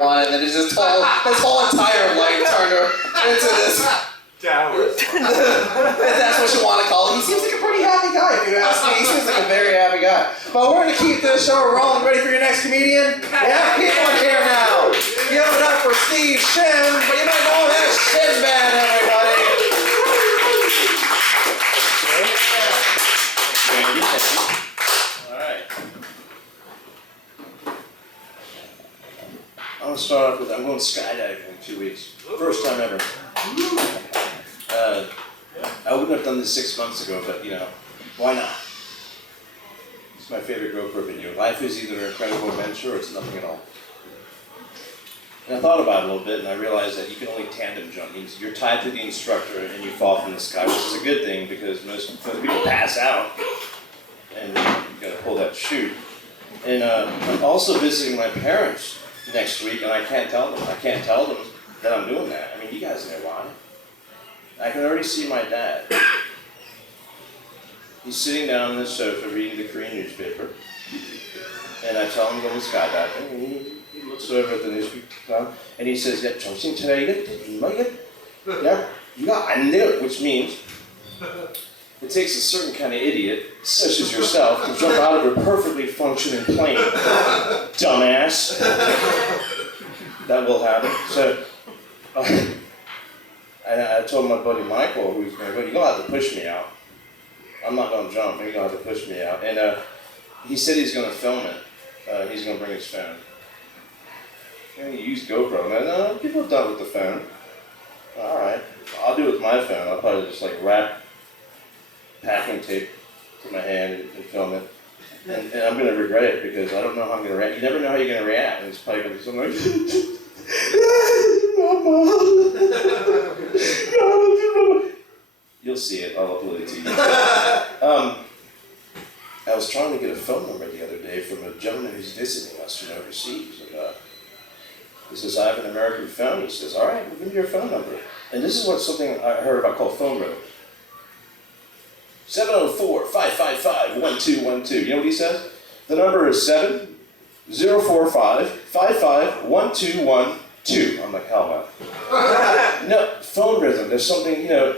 and then his whole entire life turned into this Towers. that's what you want to call it. He seems like a pretty happy guy, if you ask me. He seems like a very happy guy. But we're going to keep this show rolling. Ready for your next comedian? Yeah, people in here now. Give it up for Steve Shin, but you might know him as Shinbad, everybody. All right. I'm going to start off with, I'm going skydiving in 2 weeks. First time ever. I wouldn't have done this 6 months ago, but why not? It's my favorite GoPro video. Life is either an incredible adventure or it's nothing at all. And I thought about it a little bit and I realized that you can only tandem jump. Means you're tied to the instructor and you fall from the sky, which is a good thing because most people pass out and you gotta pull that chute. And I'm also visiting my parents next week and I can't tell them that I'm doing that. I mean, you guys know why. I can already see my dad. He's sitting down on the sofa reading the Korean newspaper. And I tell him I'm going skydiving. And he looks over at the newspaper and he says, "Yeah, 정신 차려야겠다. Yeah, you got 안 돼요," which means it takes a certain kind of idiot, such as yourself, to jump out of a perfectly functioning plane. Dumbass. That will happen. So, and I told my buddy Michael, who's going to go, "You're going to have to push me out. I'm not going to jump, but you're going to have to push me out." And he said he's going to film it. He's going to bring his phone. And he used GoPro. And no, people have done it with the phone. All right, I'll do it with my phone. I'll probably just wrap packing tape to my hand and film it. And I'm going to regret it because I don't know how I'm going to react. You never know how you're going to react. And it's probably going to be something like, you'll see it. I'll upload it to you. I was trying to get a phone number the other day from a gentleman who's visiting us from overseas. And, he says, "I have an American phone." He says, "All right, well, give me your phone number." And this is something I heard about called phone road. 704-555-1212. You know what he says? The number is 7-045-55-1212. I'm like, hell no. No, phone rhythm. There's something, and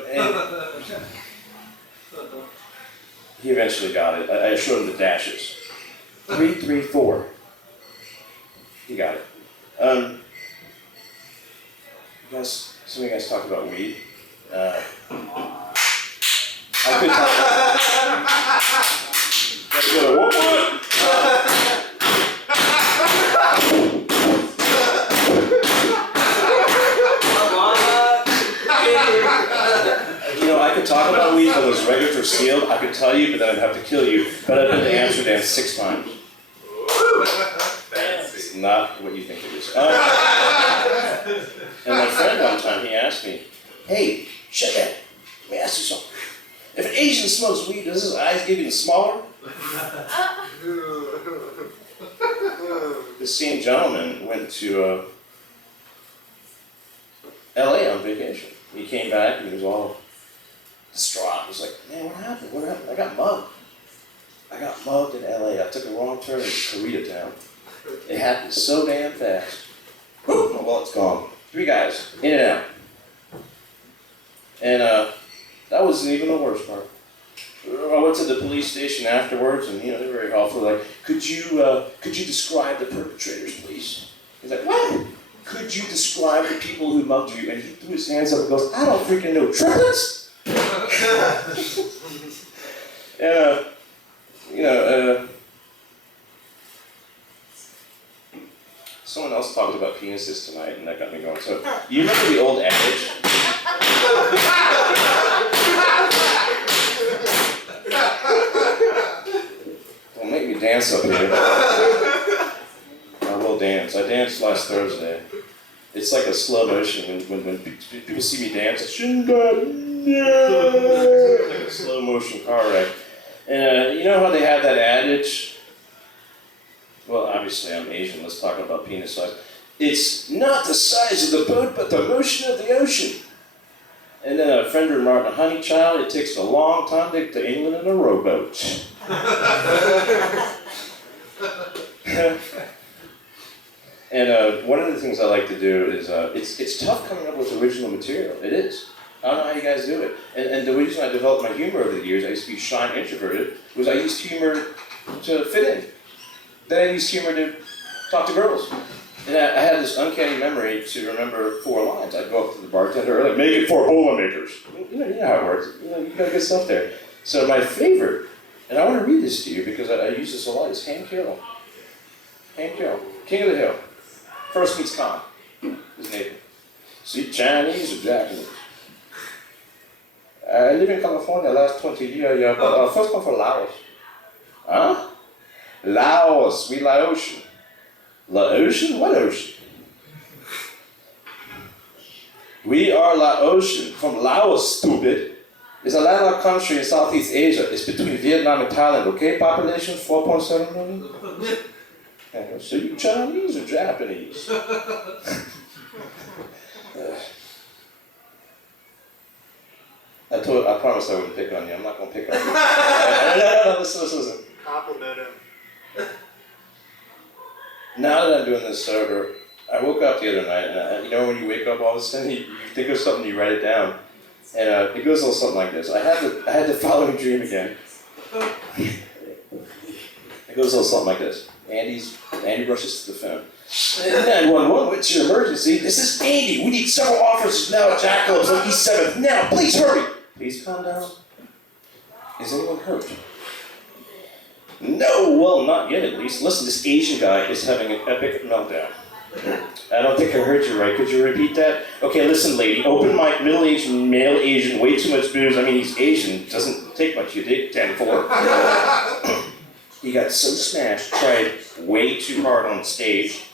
he eventually got it. I showed him the dashes. 334. He got it. Some of you guys talk about weed. I could talk. I could talk about weed, but those records are sealed. I could tell you, but then I'd have to kill you. But I've been to Amsterdam 6 times. It's not what you think it is. And my friend one time, he asked me, "Hey, shut up. Let me ask you something. If an Asian smokes weed, does his eyes get even smaller?" This same gentleman went to LA on vacation. He came back and he was all distraught. He was like, "Man, what happened? What happened? I got mugged. I got mugged in LA. I took a wrong turn in Koreatown. It happened so damn fast. Whew, well, it's gone. 3 guys, in and out. And that wasn't even the worst part. I went to the police station afterwards, and they were very helpful. Like, could you describe the perpetrators, please?" He's like, "What? Could you describe the people who mugged you?" And he threw his hands up and goes, "I don't freaking know. Triplets?" And someone else talked about penises tonight, and that got me going. So, you remember the old adage? Don't make me dance up here. I will dance. I danced last Thursday. It's like a slow motion when people see me dance. It's Shinbad, yeah! Like a slow motion car wreck. And you know how they have that adage? Well, obviously I'm Asian. Let's talk about penis size. It's not the size of the boat, but the motion of the ocean. And then a friend remarked, "A honey child, it takes a long time to get to England in a rowboat." And one of the things I like to do is, it's tough coming up with original material. It is. I don't know how you guys do it. And the reason I developed my humor over the years, I used to be shy and introverted, was I used humor to fit in. Then I used humor to talk to girls. And I had this uncanny memory to remember 4 lines. I'd go up to the bartender early, make it 4 Boilermakers. You know how it works. You got good stuff there. So my favorite, and I want to read this to you because I use this a lot, is Hank Hill. Hank Hill, King of the Hill. First meets Khan, his neighbor. See, Chinese or Japanese? I live in California last 20 years, yeah, but first come from Laos. Huh? Laos, we Laotian. Laotian? What ocean? We are Laotian, from Laos, stupid. It's a landlocked country in Southeast Asia. It's between Vietnam and Thailand, okay? Population 4.7 million. Okay, so you Chinese or Japanese? I promised I wouldn't pick on you. I'm not going to pick on you. No, listen. Compliment him. Now that I'm doing this sober, I woke up the other night, and you know when you wake up all of a sudden, you think of something, you write it down. And it goes a little something like this. I had the following dream again. It goes a little something like this. Andy rushes to the phone. 911, what's your emergency? This is Andy. We need several officers now at Jackalope on East 7th. Now, please hurry. Please calm down. Is anyone hurt? No, well, not yet at least. Listen, this Asian guy is having an epic meltdown. I don't think I heard you right. Could you repeat that? Okay, listen, lady. Open mic, middle-aged, male Asian, way too much booze. I mean, he's Asian. Doesn't take much, you dig? 10-4. He got so smashed, tried way too hard on stage.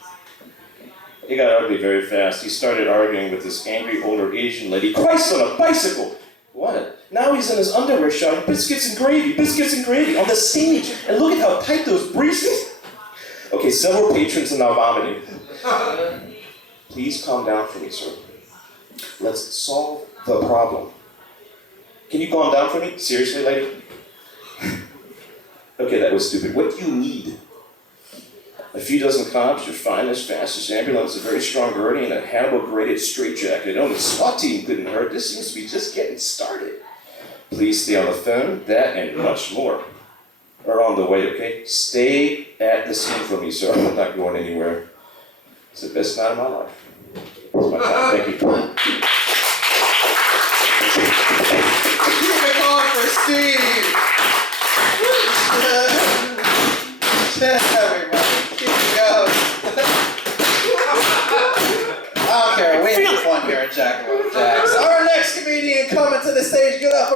It got ugly very fast. He started arguing with this angry older Asian lady. Christ on a bicycle! What? Now he's in his underwear shouting, biscuits and gravy, on the stage. And look at how tight those briefs. Okay, several patrons are now vomiting. Please calm down for me, sir. Let's solve the problem. Can you calm down for me? Seriously, lady? Okay, that was stupid. What do you need? A few dozen cops, your finest, fastest ambulance, a very strong gurney, and a Hannibal-graded straitjacket. Only the SWAT team couldn't hurt. This seems to be just getting started. Please stay on the phone, that and much more are on the way, okay? Stay at the scene for me, sir. I'm not going anywhere. It's the best night of my life. It's my time. Thank you. Keep it going for Steve. Everybody, keep it going. I don't care. We have fun here at Jackalope Jacks. Our next comedian coming to the stage. Good up.